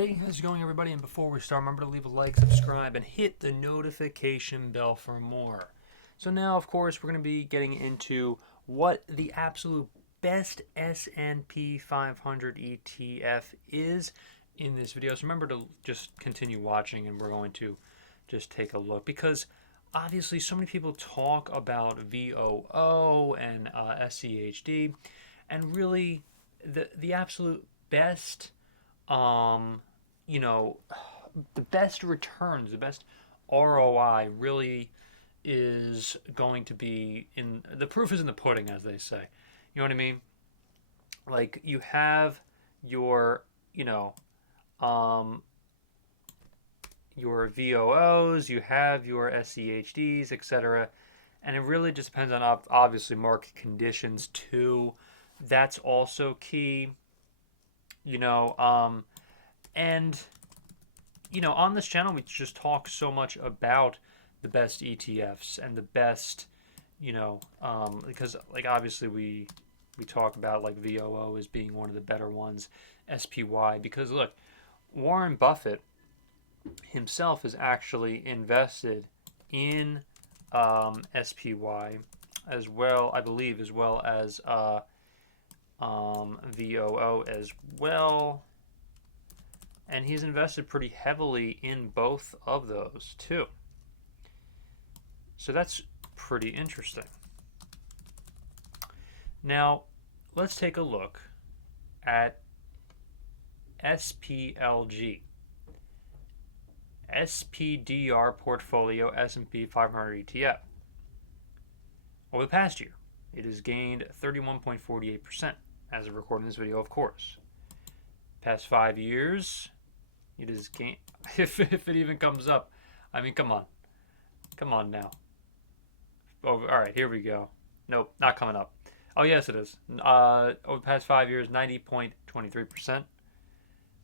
Hey, how's it going, everybody? And before we start, remember to leave a like, subscribe, and hit the notification bell for more. So now, of course, we're going to be getting into what the absolute best S&P 500 ETF is in this video. So remember to just continue watching, and we're going to just take a look because obviously so many people talk about VOO and SCHD, and really the absolute best you know, the best returns, the best ROI really is going to be in the proof is in the pudding, as they say. You know what I mean? Like you have your, um, your VOOs, you have your SCHDs, etc. And it really just depends on obviously market conditions too. That's also key. You know, and on this channel we just talk so much about the best ETFs and the best, because like obviously we talk about like VOO as being one of the better ones, SPY, because look, Warren Buffett himself is actually invested in SPY as well, I believe, as well as VOO as well. And he's invested pretty heavily in both of those too. So that's pretty interesting. Now, let's take a look at SPLG. SPDR Portfolio S&P 500 ETF. Over the past year, it has gained 31.48% as of recording this video, of course. Past 5 years, it is gained. If it even comes up, I mean, come on now. Oh, all right, here we go. Nope, not coming up. Oh yes, it is. Over the past 5 years, 90.23%.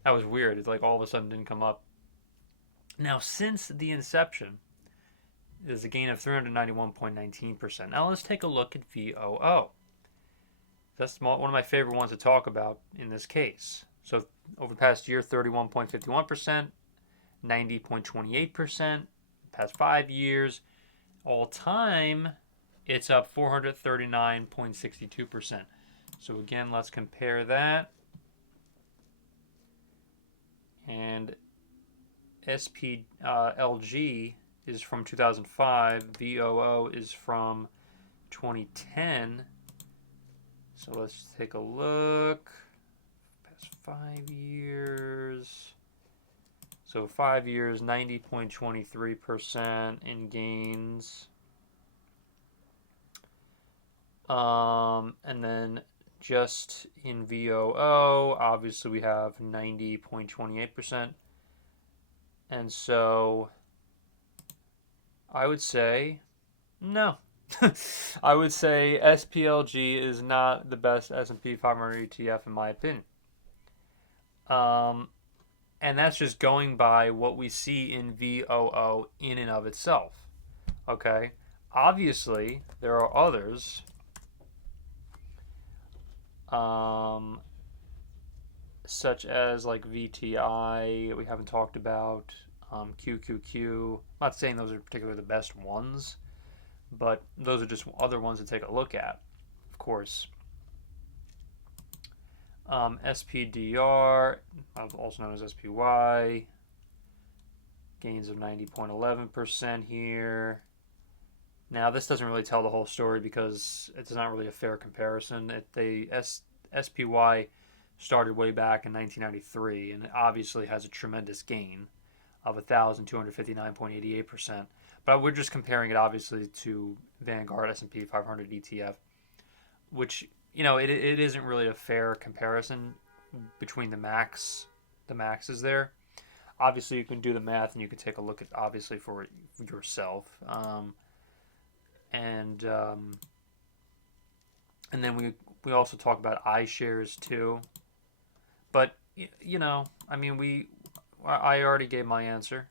That was weird. It's like all of a sudden didn't come up. Now, since the inception, there's a gain of 391.19%. Now let's take a look at VOO. That's one of my favorite ones to talk about in this case. So over the past year, 31.51%, 90.28%. Past 5 years, all time, it's up 439.62%. So again, let's compare that. And SPLG is from 2005. VOO is from 2010. So let's take a look. Past 5 years. So 5 years, 90.23% in gains. And then just in VOO, obviously we have 90.28%. And so I would say no. I would say SPLG is not the best S&P 500 ETF in my opinion. And that's just going by what we see in VOO in and of itself. Okay? Obviously, there are others. Such as like VTI, we haven't talked about, QQQ. I'm not saying those are particularly the best ones, but those are just other ones to take a look at, of course. SPDR, also known as SPY, gains of 90.11% here. Now, this doesn't really tell the whole story because it's not really a fair comparison. SPY started way back in 1993 and it obviously has a tremendous gain of 1,259.88%. But we're just comparing it obviously to Vanguard S&P 500 ETF, which, it isn't really a fair comparison between the maxes there. Obviously, you can do the math and you can take a look at obviously for it yourself. And then we also talk about iShares too. But I already gave my answer.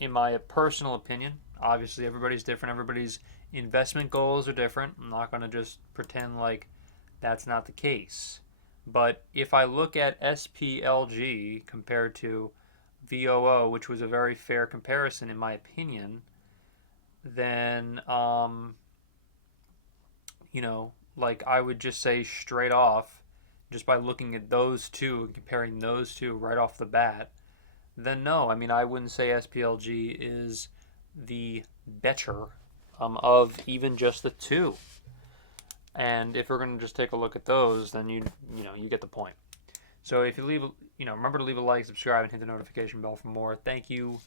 In my personal opinion, obviously everybody's different. Everybody's investment goals are different. I'm not going to just pretend like that's not the case. But if I look at SPLG compared to VOO, which was a very fair comparison in my opinion, then like I would just say straight off, just by looking at those two and comparing those two right off the bat, then no, I mean I wouldn't say SPLG is the better of even just the two. And if we're going to just take a look at those, then you get the point. So if you leave, remember to leave a like, subscribe, and hit the notification bell for more. Thank you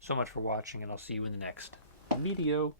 so much for watching, and I'll see you in the next video.